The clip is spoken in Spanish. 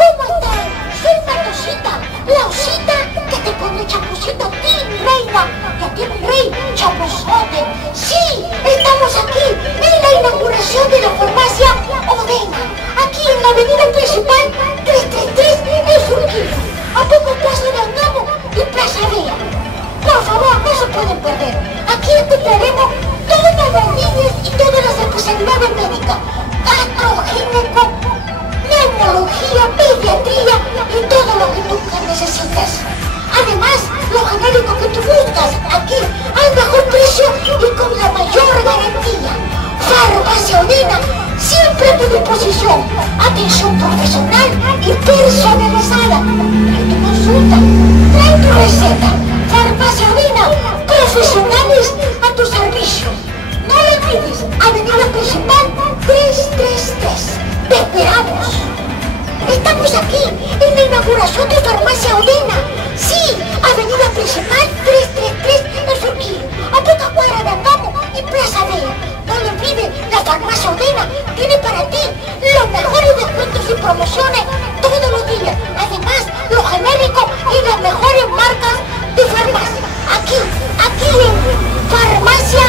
¿Cómo están? Soy Matosita, la osita que te pone chapucito a ti, mi reina, y a ti, mi rey, chapuzote. Sí, estamos aquí en la inauguración de la farmacia Odena, aquí en la avenida principal 333 en Surquillo, a poco paso de Angamo y Plaza Vea. Por favor, no se pueden perder. Aquí encontraremos todas las líneas y todas las especialidades médicas, gastrogineco, neumología, pediatría y todo lo que tú necesitas. Además, lo genérico que tú buscas aquí al mejor precio y con la mayor garantía. Farmacia Odena, siempre a tu disposición. Atención profesional y personalizada. Trae tu consulta, trae tu receta. Farmacia Odena, profesionales a tu servicio. No le olvides, avenida principal 333. ¡Te esperamos! Estamos aquí en la inauguración de Farmacia Odena. Sí, avenida principal 333 en Surquillo, a poca cuadra de Angamo y Plaza Vea. No le olvides, la Farmacia Odena tiene para ti los mejores descuentos y promociones todos los días. Además, lo genérico y las mejores marcas de farmacia. Aquí en Farmacia